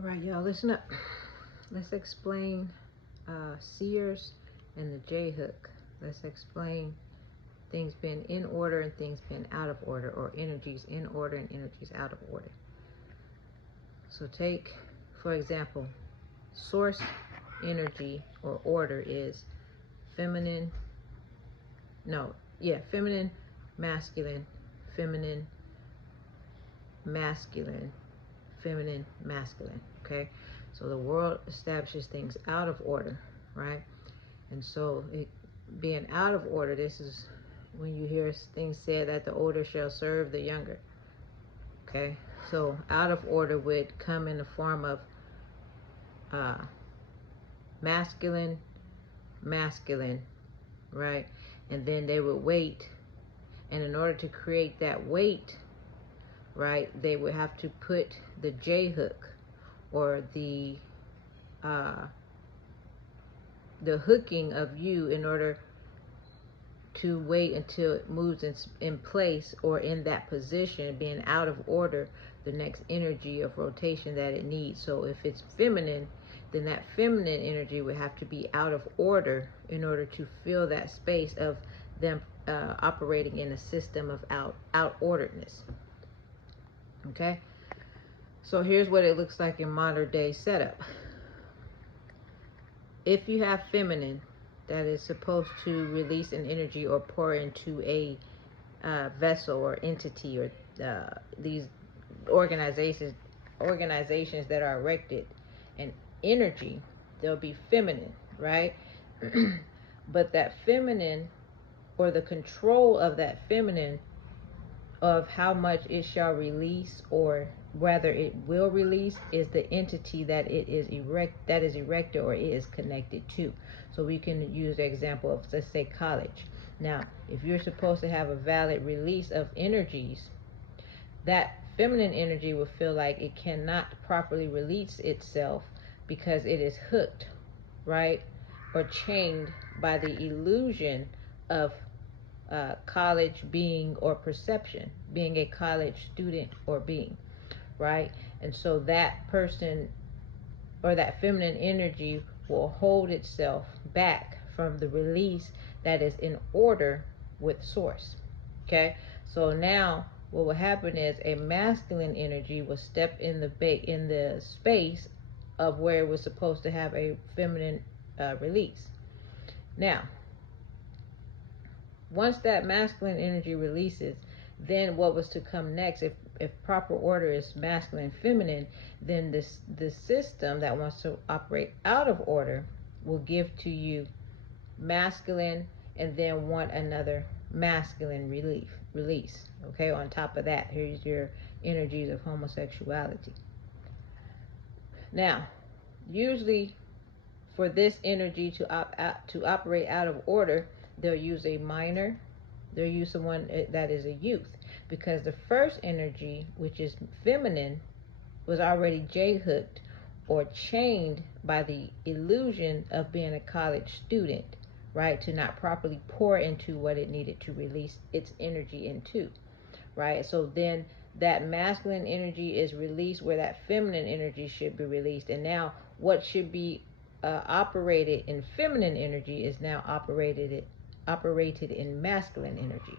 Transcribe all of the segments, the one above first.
All right, y'all, listen up. Let's explain seers and the J hook. Let's explain things being in order and things being out of order, or energies in order and energies out of order. So take, for example, source energy or order is feminine, feminine, masculine, feminine, masculine, feminine, masculine. Okay, so the world establishes things out of order, right? And so it being out of order, this is when you hear things said that the older shall serve the younger. Okay, so out of order would come in the form of masculine, masculine, right? And then they would wait, and in order to create that weight, right, they would have to put the J hook, or the hooking of you, in order to wait until it moves in place, or in that position, being out of order, the next energy of rotation that it needs. So if it's feminine, then that feminine energy would have to be out of order in order to fill that space of them operating in a system of out orderedness. Okay, so here's what it looks like in modern day setup. If you have feminine that is supposed to release an energy or pour into a vessel or entity, or these organizations that are erected, and energy, they'll be feminine, right? But that feminine, or the control of that feminine, of how much it shall release, or whether it will release, is the entity that it is erected or it is connected to. So we can use the example of, let's say, college. Now, if you're supposed to have a valid release of energies, that feminine energy will feel like it cannot properly release itself because it is hooked, right, or chained by the illusion of college being, or perception, being a college student or being, right? And so that person, or that feminine energy, will hold itself back from the release that is in order with source. Okay, so now what will happen is a masculine energy will step in the space of where it was supposed to have a feminine release. Now, once that masculine energy releases, then what was to come next, if proper order is masculine and feminine, then the system that wants to operate out of order will give to you masculine, and then want another masculine release. Okay, on top of that, here's your energies of homosexuality. Now, usually for this energy to operate out of order, they'll use a minor, they'll use someone that is a youth, because the first energy, which is feminine, was already J-hooked or chained by the illusion of being a college student, right, to not properly pour into what it needed to release its energy into, right? So then that masculine energy is released where that feminine energy should be released, and now what should be operated in feminine energy is now operated in masculine energy,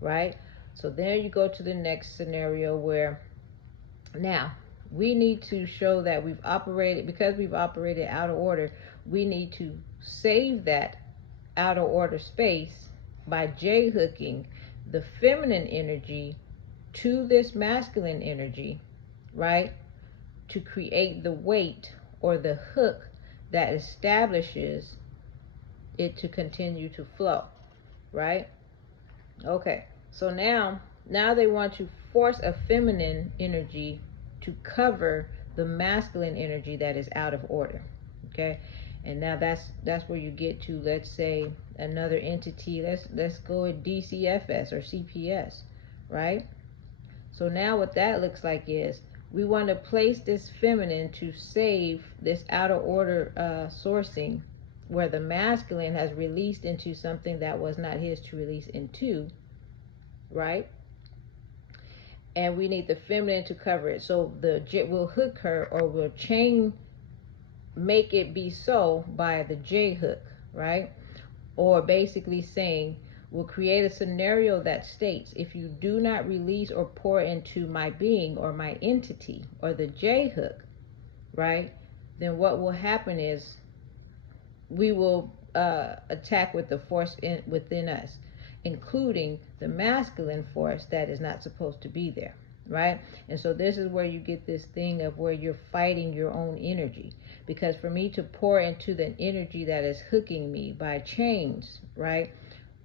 right? So there you go to the next scenario, where now we need to show that because we've operated out of order, we need to save that out of order space by J-hooking the feminine energy to this masculine energy, right? To create the weight, or the hook, that establishes it to continue to flow, right? Okay, so now they want to force a feminine energy to cover the masculine energy that is out of order. Okay, and now that's where you get to, let's say, another entity. Let's go with DCFS or CPS, right? So now what that looks like is, we want to place this feminine to save this out of order sourcing, where the masculine has released into something that was not his to release into, right? and we need the feminine to cover it. So we'll hook her, or we'll chain, make it be so by the J hook, right? Or basically saying, we'll create a scenario that states, if you do not release or pour into my being or my entity, or the J hook, right, then what will happen is we will attack with the force within us, including the masculine force that is not supposed to be there, right? And so this is where you get this thing of where you're fighting your own energy. Because for me to pour into the energy that is hooking me by chains, right,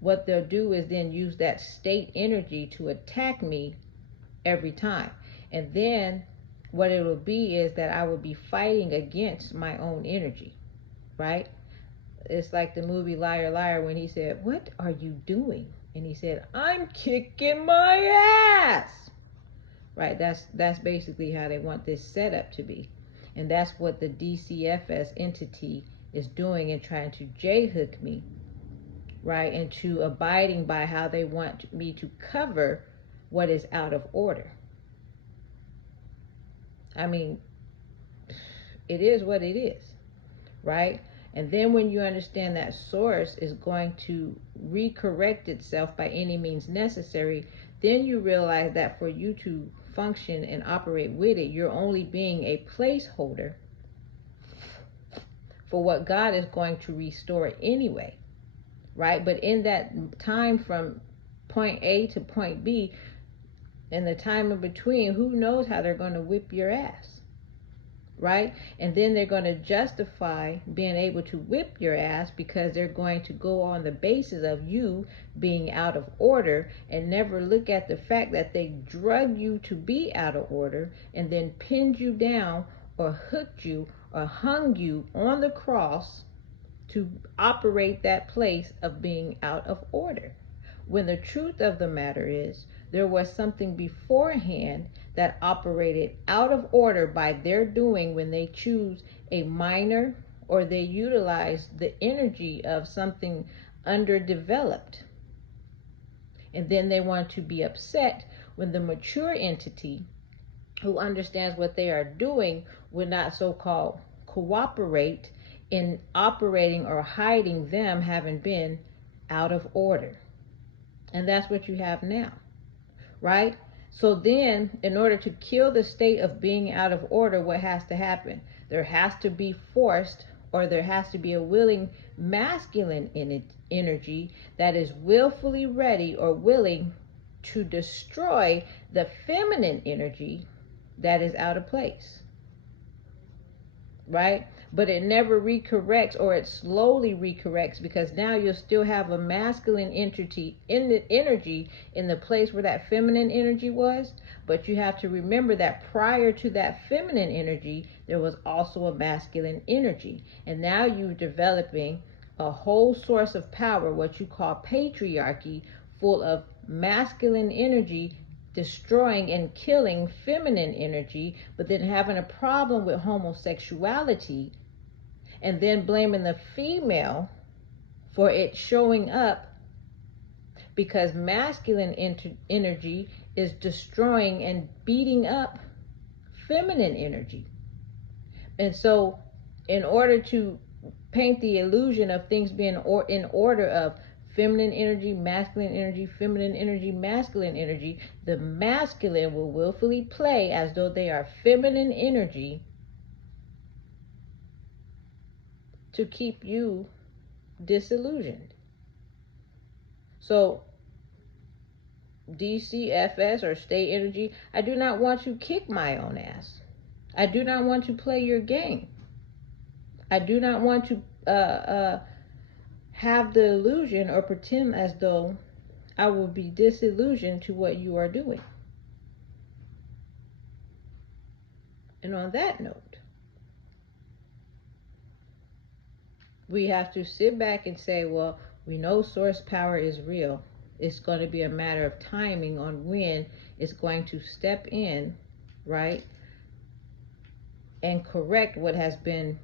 what they'll do is then use that state energy to attack me every time. And then what it will be is that I will be fighting against my own energy, right? It's like the movie Liar Liar, when he said, "What are you doing?" And he said, "I'm kicking my ass." Right? That's basically how they want this setup to be. And that's what the DCFS entity is doing, and trying to J-hook me, right, into abiding by how they want me to cover what is out of order. I mean, it is what it is, right? And then when you understand that source is going to recorrect itself by any means necessary, then you realize that for you to function and operate with it, you're only being a placeholder for what God is going to restore anyway, right? But in that time from point A to point B, in the time in between, who knows how they're going to whip your ass, right? And then they're going to justify being able to whip your ass because they're going to go on the basis of you being out of order, and never look at the fact that they drug you to be out of order, and then pinned you down, or hooked you, or hung you on the cross to operate that place of being out of order. When the truth of the matter is, there was something beforehand that operated out of order by their doing, when they choose a minor, or they utilize the energy of something underdeveloped. And then they want to be upset when the mature entity, who understands what they are doing, would not so-called cooperate in operating or hiding them having been out of order. And that's what you have now, right? So then, in order to kill the state of being out of order, what has to happen? There has to be forced, or there has to be a willing masculine energy that is willfully ready or willing to destroy the feminine energy that is out of place, right? But it never recorrects, or it slowly recorrects, because now you'll still have a masculine entity in the energy in the place where that feminine energy was. But you have to remember that prior to that feminine energy, there was also a masculine energy. And now you're developing a whole source of power, what you call patriarchy, full of masculine energy destroying and killing feminine energy, but then having a problem with homosexuality, and then blaming the female for it showing up, because masculine energy is destroying and beating up feminine energy. And so in order to paint the illusion of things being in order of feminine energy, masculine energy, feminine energy, masculine energy, the masculine will willfully play as though they are feminine energy to keep you disillusioned. So DCFS, or state energy, I do not want to kick my own ass. I do not want to play your game. I do not want to have the illusion or pretend as though I will be disillusioned to what you are doing. And on that note, we have to sit back and say, well, we know source power is real. It's going to be a matter of timing on when it's going to step in, right, and correct what has been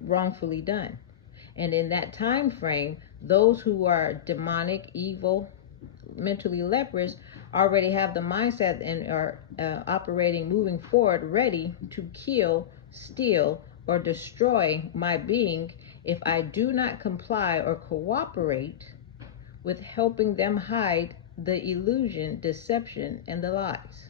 wrongfully done. And in that time frame, those who are demonic, evil, mentally leprous already have the mindset and are operating, moving forward, ready to kill, steal, or destroy my being if I do not comply or cooperate with helping them hide the illusion, deception, and the lies.